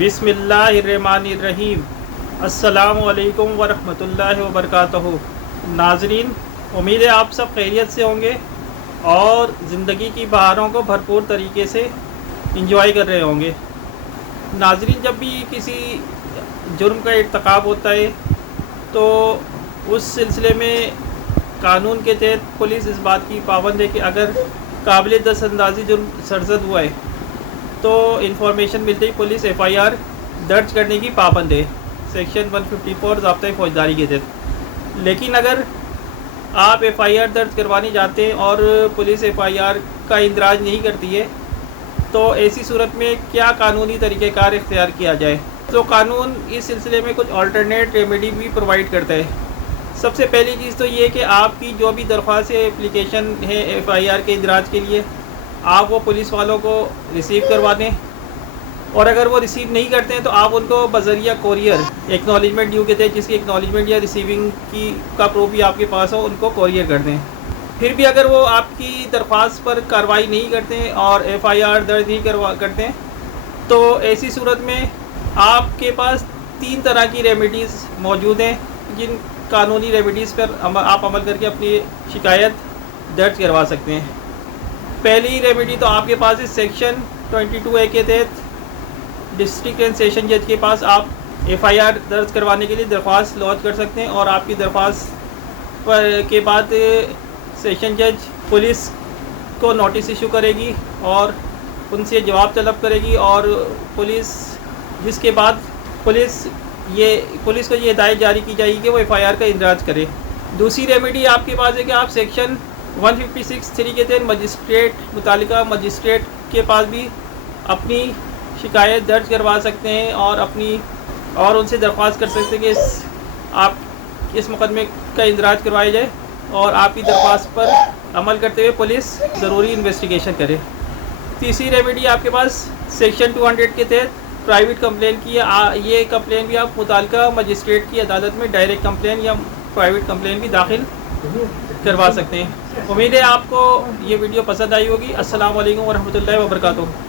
बिस्मिल्लाहिर्रहमानिर्रहीम। अस्सलामु अलैकुम वरहमतुल्लाहि वबरकातुहू। नाजरीन, उम्मीद है आप सब खैरियत से होंगे और ज़िंदगी की बहारों को भरपूर तरीके से इंजॉय कर रहे होंगे। नाजरीन, जब भी किसी जुर्म का इर्तिकाब होता है तो उस सिलसिले में कानून के तहत पुलिस इस बात की पाबंद है कि अगर काबिल दस्तअंदाज़ी जुर्म सरज़द हुआ है तो इंफॉर्मेशन मिलते ही पुलिस एफआईआर दर्ज करने की पाबंद है, सेक्शन 154 ज़ाब्ता फ़ौजदारी के तहत। लेकिन अगर आप एफआईआर दर्ज करवाने जाते हैं और पुलिस एफआईआर का इंदराज नहीं करती है तो ऐसी सूरत में क्या कानूनी तरीक़ेकार इख्तियार किया जाए। तो कानून इस सिलसिले में कुछ अल्टरनेट रेमेडी भी प्रोवाइड करता है। सबसे पहली चीज़ तो ये कि आपकी जो भी दरख्वास्त एप्लीकेशन है एफआईआर के इंदराज के लिए, आप वो पुलिस वालों को रिसीव करवा दें, और अगर वो रिसीव नहीं करते हैं तो आप उनको बज़रिया कोरियर एक्नॉलेजमेंट ड्यू के तहत, जिसकी एक्नॉलेजमेंट या रिसीविंग की का प्रूफ भी आपके पास हो, उनको कोरियर कर दें। फिर भी अगर वो आपकी दरख्वास्त पर कार्रवाई नहीं करते हैं और एफआईआर दर्ज नहीं करते हैं तो ऐसी सूरत में आपके पास 3 तरह की रेमेडीज़ मौजूद हैं, जिन कानूनी रेमेडीज़ पर आप अमल करके अपनी शिकायत दर्ज करवा सकते हैं। पहली रेमेडी तो आपके पास इस सेक्शन 22A के तहत डिस्ट्रिक्ट एंड सेशन जज के पास आप एफआईआर दर्ज करवाने के लिए दरख्वास्त लॉन्च कर सकते हैं, और आपकी दरख्वास्त पर के बाद सेशन जज पुलिस को नोटिस इशू करेगी और उनसे जवाब तलब करेगी, और जिसके बाद पुलिस को ये हिदायत जारी की जाएगी कि वो एफआईआर का इंदराज करे। दूसरी रेमेडी आपके पास है कि आप सेक्शन 156(3) के तहत मुतालिका मजिस्ट्रेट के पास भी अपनी शिकायत दर्ज करवा सकते हैं और उनसे दरख्वास्त कर सकते हैं कि इस मुकदमे का इंदराज करवाया जाए और आपकी दरख्वास्त पर अमल करते हुए पुलिस ज़रूरी इन्वेस्टिगेशन करे। तीसरी रेमेडी आपके पास सेक्शन 200 के तहत प्राइवेट कंप्लेन की ये कंप्लेन भी आप मुतालिका मजिस्ट्रेट की अदालत में डायरेक्ट कंप्लेन या प्राइवेट कंप्लेन भी दाखिल करवा सकते हैं। उम्मीद है आपको ये वीडियो पसंद आई होगी। अस्सलाम वालेकुम वरहमतुल्लाहि वबरकातुहू।